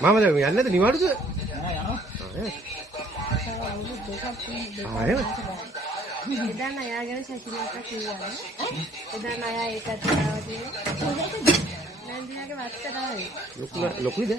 මාමද යන්නේ නැද්ද නිවාඩුද? එදා නයා ගැන සැකිනාක කිව්වා. එදා නයා ඒකත් ආවා කියලා. නන්දියාගේ වත්තට ආවේ. ලොකුයිද?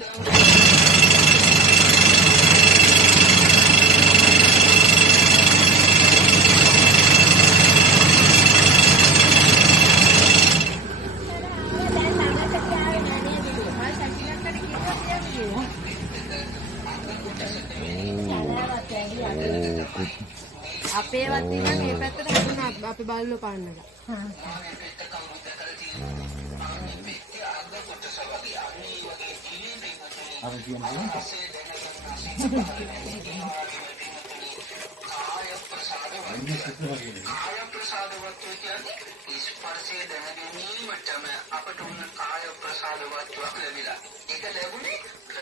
අපේ වත්ති නම් මේ පැත්තට හදුනා අපේ බල්ලෝ පාන්නලා. අපි කියන්නේ කාය ප්‍රසාදවත්වය කියන්නේ ස්පර්ශයේ දැන ගැනීමටම අපට උන කාය ප්‍රසාදවත්වයක් ලැබිලා. ඒක ලැබුණේ